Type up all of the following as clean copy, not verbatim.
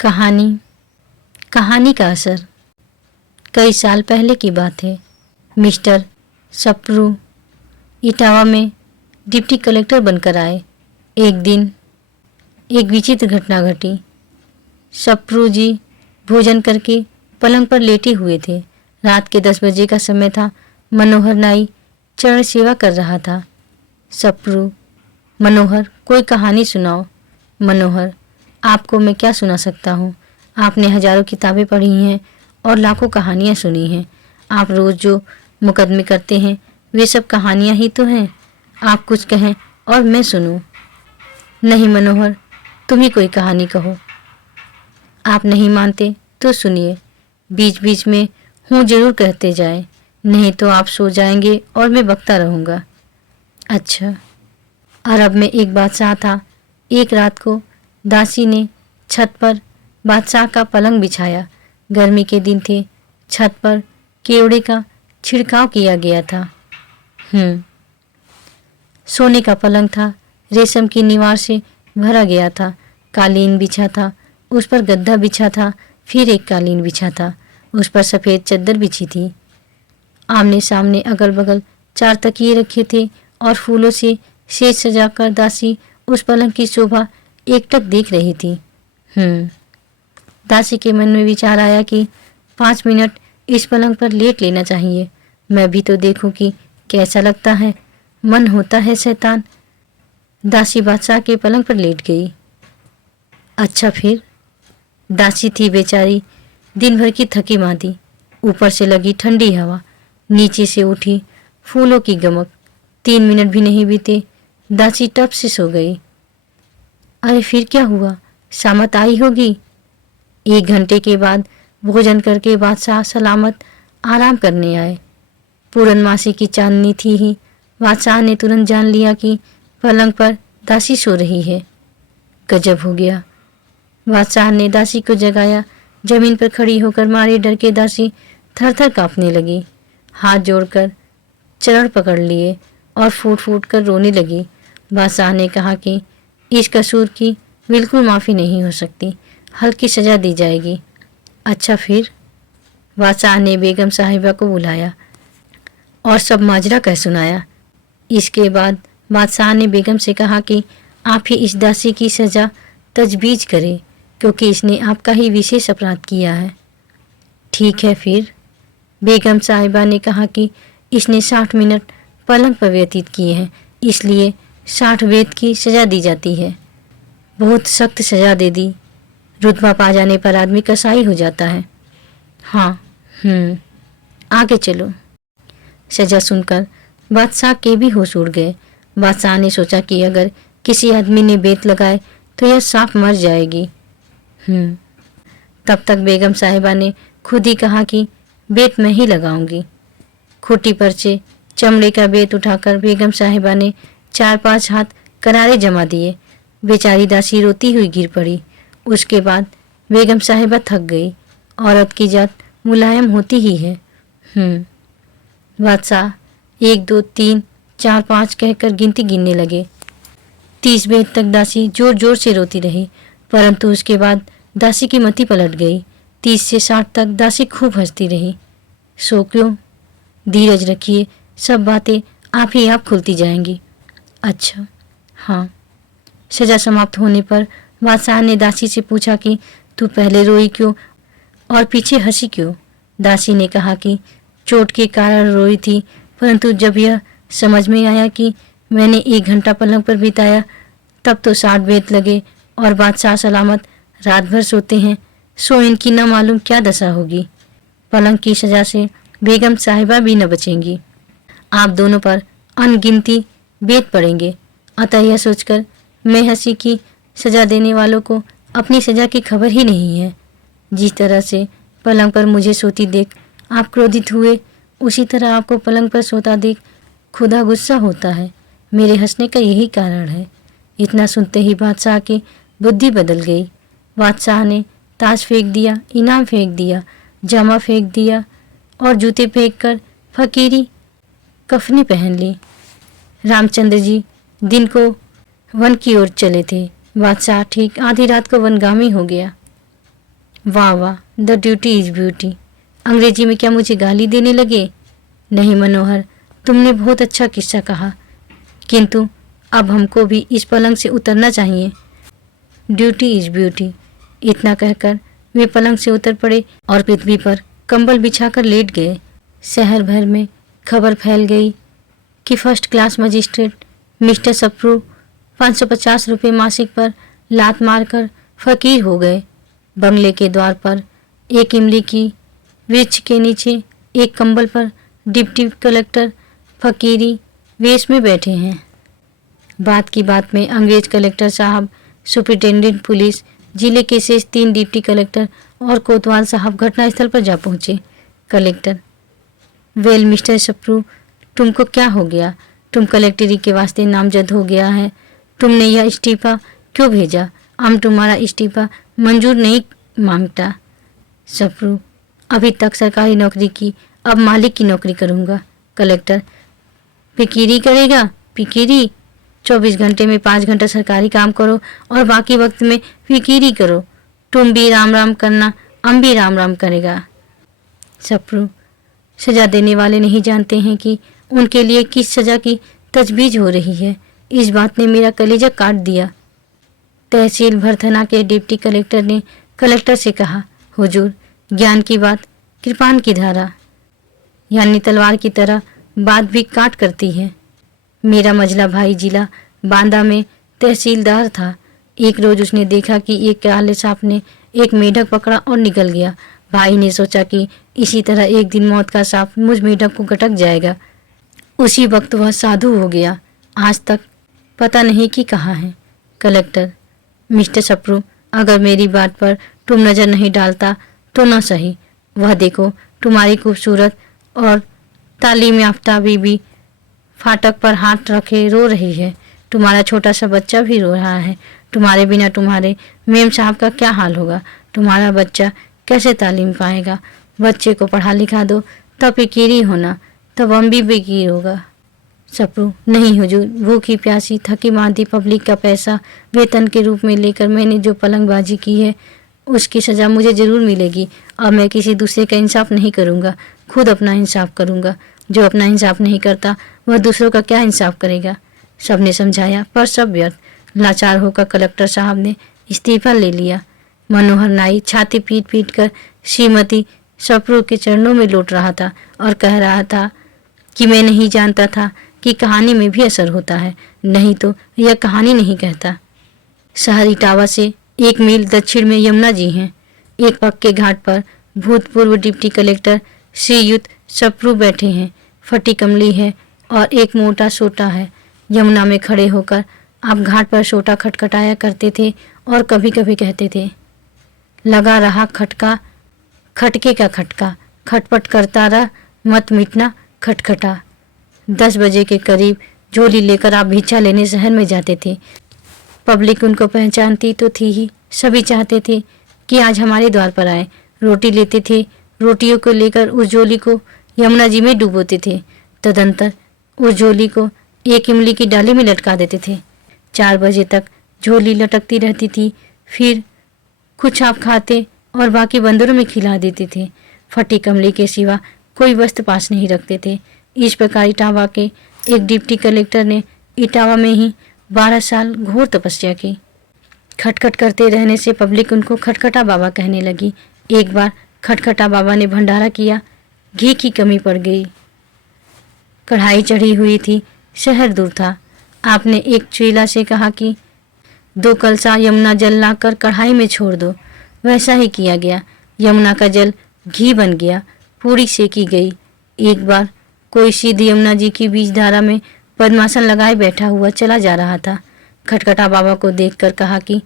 कहानी कहानी का असर। कई साल पहले की बात है। मिस्टर सप्रू इटावा में डिप्टी कलेक्टर बनकर आए। एक दिन एक विचित्र घटना घटी। सप्रू जी भोजन करके पलंग पर लेटे हुए थे। रात के 10 बजे का समय था। मनोहर नाई चरण सेवा कर रहा था। सप्रू, मनोहर कोई कहानी सुनाओ। मनोहर, आपको मैं क्या सुना सकता हूँ। आपने हजारों किताबें पढ़ी हैं और लाखों कहानियाँ सुनी हैं। आप रोज़ जो मुकदमे करते हैं वे सब कहानियाँ ही तो हैं। आप कुछ कहें और मैं सुनूं। नहीं मनोहर, तुम ही कोई कहानी कहो। आप नहीं मानते तो सुनिए। बीच बीच में हूँ जरूर कहते जाए, नहीं तो आप सो जाएंगे और मैं बकता रहूँगा। अच्छा। अरब में एक बादशाह था। एक रात को दासी ने छत पर बादशाह का पलंग बिछाया। गर्मी के दिन थे। छत पर केवड़े का छिड़काव किया गया था। सोने का पलंग था। रेशम की निवार से भरा गया था। कालीन बिछा था, उस पर गद्दा बिछा था, फिर एक कालीन बिछा था, उस पर सफ़ेद चद्दर बिछी थी। आमने सामने अगल बगल 4 तकिए रखे थे और फूलों से सेज सजाकर दासी उस पलंग की शोभा एकटक देख रही थी। दासी के मन में विचार आया कि 5 मिनट इस पलंग पर लेट लेना चाहिए। मैं भी तो देखूं कि कैसा लगता है। मन होता है शैतान। दासी बादशाह के पलंग पर लेट गई। अच्छा फिर? दासी थी बेचारी, दिन भर की थकी मांदी। ऊपर से लगी ठंडी हवा, नीचे से उठी फूलों की गमक। 3 मिनट भी नहीं बीते, दासी टप से सो गई। अरे फिर क्या हुआ? शामत आई होगी। 1 घंटे के बाद भोजन करके बादशाह सलामत आराम करने आए। पूर्णमासी की चांदनी थी ही। बादशाह ने तुरंत जान लिया कि पलंग पर दासी सो रही है। गजब हो गया। बादशाह ने दासी को जगाया। जमीन पर खड़ी होकर मारे डर के दासी थर थर कांपने लगी। हाथ जोड़कर चरण पकड़ लिए और फूट फूट कर रोने लगी। बादशाह ने कहा कि इस कसूर की बिल्कुल माफ़ी नहीं हो सकती, हल्की सज़ा दी जाएगी। अच्छा फिर? बादशाह ने बेगम साहिबा को बुलाया और सब माजरा कह सुनाया। इसके बाद बादशाह ने बेगम से कहा कि आप ही इस दासी की सज़ा तजवीज़ करें, क्योंकि इसने आपका ही विशेष अपराध किया है। ठीक है फिर? बेगम साहिबा ने कहा कि इसने 60 मिनट पलंग पर व्यतीत किए हैं, इसलिए 60 वेद की सज़ा दी जाती है। बहुत सख्त सज़ा दे दी। रुतबा पा जाने पर आदमी कसाई हो जाता है। हाँ। आगे चलो। सज़ा सुनकर बादशाह के भी होश उड़ गए। बादशाह ने सोचा कि अगर किसी आदमी ने बेत लगाए तो यह साफ मर जाएगी। तब तक बेगम साहिबा ने खुद ही कहा कि बेत मैं ही लगाऊंगी। खूंटी पर से चमड़े का बेत उठाकर बेगम साहिबा ने 4-5 हाथ करारे जमा दिए। बेचारी दासी रोती हुई गिर पड़ी। उसके बाद बेगम साहिबा थक गई। औरत की जात मुलायम होती ही है। बादशाह 1 2 3 4 5 कहकर गिनती गिनने लगे। 30 बेत तक दासी जोर जोर से रोती रही, परंतु उसके बाद दासी की मति पलट गई। 30 से 60 तक दासी खूब हंसती रही। सो क्यों? धीरज रखिए, सब बातें आप ही आप खुलती जाएंगी। अच्छा। हाँ। सजा समाप्त होने पर बादशाह ने दासी से पूछा कि तू पहले रोई क्यों और पीछे हंसी क्यों? दासी ने कहा कि चोट के कारण रोई थी, परंतु जब यह समझ में आया कि मैंने 1 घंटा पलंग पर बिताया तब तो 60 बेत लगे और बादशाह सलामत रात भर सोते हैं, सो इनकी न मालूम क्या दशा होगी। पलंग की सजा से बेगम साहिबा भी न बचेंगी। आप दोनों पर अनगिनती बेत पड़ेंगे। अतः यह सोचकर मैं हंसी कि सजा देने वालों को अपनी सजा की खबर ही नहीं है। जिस तरह से पलंग पर मुझे सोती देख आप क्रोधित हुए, उसी तरह आपको पलंग पर सोता देख खुदा गुस्सा होता है। मेरे हंसने का यही कारण है। इतना सुनते ही बादशाह की बुद्धि बदल गई। बादशाह ने ताज फेंक दिया, इनाम फेंक दिया, जामा फेंक दिया और जूते फेंक कर फकीरी कफनी पहन ली। रामचंद्र जी दिन को वन की ओर चले थे। बादशाह ठीक आधी रात को वनगामी हो गया। वाह वाह, द ड्यूटी इज ब्यूटी। अंग्रेजी में क्या मुझे गाली देने लगे? नहीं मनोहर, तुमने बहुत अच्छा किस्सा कहा, किंतु अब हमको भी इस पलंग से उतरना चाहिए। Duty is beauty. इतना कहकर वे पलंग से उतर पड़े और पृथ्वी पर कंबल बिछाकर लेट गए। शहर भर में खबर फैल गई कि first class magistrate mister Sapru 550 रुपये मासिक पर लात मारकर फकीर हो गए। बंगले के द्वार पर एक इमली की वृक्ष के नीचे एक कंबल पर डिप्टी कलेक्टर फकीरी वेश में बैठे हैं। बात की बात में अंग्रेज कलेक्टर साहब, सुपरिटेंडेंट पुलिस, जिले के शेष 3 डिप्टी कलेक्टर और कोतवाल साहब घटनास्थल पर जा पहुंचे। कलेक्टर: वेल मिस्टर सप्रू, तुमको क्या हो गया? तुम कलेक्टरी के वास्ते नामजद हो गया है। तुमने यह इस्तीफा क्यों भेजा? हम तुम्हारा इस्तीफा मंजूर नहीं मांगता। सप्रू: अभी तक सरकारी नौकरी की, अब मालिक की नौकरी करूँगा। कलेक्टर: फिकीरी करेगा? फिकीरी? 24 घंटे में 5 घंटा सरकारी काम करो और बाकी वक्त में फिकीरी करो। तुम भी राम राम करना, हम भी राम राम करेगा। सप्रू: सजा देने वाले नहीं जानते हैं कि उनके लिए किस सजा की तजवीज़ हो रही है। इस बात ने मेरा कलेजा काट दिया। तहसील भरथना के डिप्टी कलेक्टर ने कलेक्टर से कहा, हुजूर, ज्ञान की बात कृपान की धारा, यानी तलवार की तरह बात भी काट करती है। मेरा मझला भाई जिला बांदा में तहसीलदार था। एक रोज उसने देखा कि एक काले सांप ने एक मेढक पकड़ा और निकल गया। भाई ने सोचा कि इसी तरह एक दिन मौत का सांप मुझ मेढक को गटक जाएगा। उसी वक्त वह साधु हो गया। आज तक पता नहीं कि कहाँ है। कलेक्टर: मिस्टर सप्रू, अगर मेरी बात पर तुम नज़र नहीं डालता तो न सही। वह देखो, तुम्हारी खूबसूरत और तालीम याफ्ता बीबी फाटक पर हाथ रखे रो रही है। तुम्हारा छोटा सा बच्चा भी रो रहा है। तुम्हारे बिना तुम्हारे मेम साहब का क्या हाल होगा? तुम्हारा बच्चा कैसे तालीम पाएगा? बच्चे को पढ़ा लिखा दो, तब फिकीरी होना, तब हम भी बेकीर होगा। सप्रू: नहीं हुजूर, भूखी प्यासी थकी मांदी पब्लिक का पैसा वेतन के रूप में लेकर मैंने जो पलंगबाजी की है उसकी सज़ा मुझे ज़रूर मिलेगी। अब मैं किसी दूसरे का इंसाफ नहीं करूँगा, खुद अपना इंसाफ करूँगा। जो अपना इंसाफ नहीं करता वह दूसरों का क्या इंसाफ करेगा? सबने समझाया पर सब व्यर्थ। लाचार होकर कलेक्टर साहब ने इस्तीफा ले लिया। मनोहर नाई छाती पीट पीट कर श्रीमती सप्रू के चरणों में लौट रहा था और कह रहा था कि मैं नहीं जानता था कि कहानी में भी असर होता है, नहीं तो यह कहानी नहीं कहता। शहर इटावा से 1 मील दक्षिण में यमुना जी हैं। एक पक्के घाट पर भूतपूर्व डिप्टी कलेक्टर श्रीयुत सप्रू बैठे हैं। फटी कमली है और एक मोटा सोटा है। यमुना में खड़े होकर आप घाट पर सोटा खटखटाया करते थे और कभी कभी कहते थे, लगा रहा खटका, खटके का खटका, खटपट करता रह, मत मिटना खटखटा। 10 बजे के करीब झोली लेकर आप भिक्षा लेने शहर में जाते थे। पब्लिक उनको पहचानती तो थी ही, सभी चाहते थे कि आज हमारे द्वार पर आए। रोटी लेते थे, रोटियों को लेकर उस झोली को यमुना जी में डुबोते थे। तदंतर उस झोली को एक इमली की डाली में लटका देते थे। 4 बजे तक झोली लटकती रहती थी। फिर कुछ आप खाते और बाकी बंदरों में खिला देते थे। फटी कमली के सिवा कोई वस्त्र पास नहीं रखते थे। इस प्रकार इटावा के एक डिप्टी कलेक्टर ने इटावा में ही 12 साल घोर तपस्या की। खटखट करते रहने से पब्लिक उनको खटखटा बाबा कहने लगी। एक बार खटखटा बाबा ने भंडारा किया, घी की कमी पड़ गई। कढ़ाई चढ़ी हुई थी, शहर दूर था। आपने एक चेला से कहा कि 2 कलसा यमुना जल लाकर कढ़ाई में छोड़ दो। वैसा ही किया गया। यमुना का जल घी बन गया, पूरी सेकी गई। एक बार कोई सिद्ध यमुना जी की बीज धारा में पद्मासन लगाए बैठा हुआ चला जा रहा था। खटखटा बाबा को देखकर कहा कि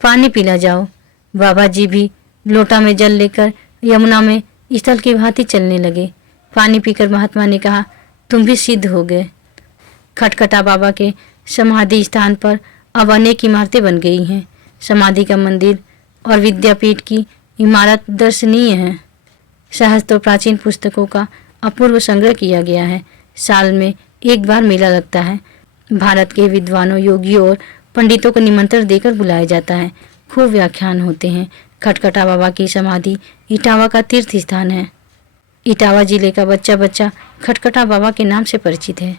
पानी पिला जाओ। बाबा जी भी लोटा में जल लेकर यमुना में स्थल की भांति चलने लगे। पानी पीकर महात्मा ने कहा, तुम भी सिद्ध हो गए। खटखटा बाबा के समाधि स्थान पर अब अनेक इमारतें बन गई हैं। समाधि का मंदिर और विद्यापीठ की इमारत दर्शनीय है। सहस्त्रों प्राचीन पुस्तकों का अपूर्व संग्रह किया गया है। साल में एक बार मेला लगता है। भारत के विद्वानों, योगियों और पंडितों को निमंत्रण देकर बुलाया जाता है। खूब व्याख्यान होते हैं। खटखटा बाबा की समाधि इटावा का तीर्थ स्थान है। इटावा जिले का बच्चा बच्चा खटखटा बाबा के नाम से परिचित है।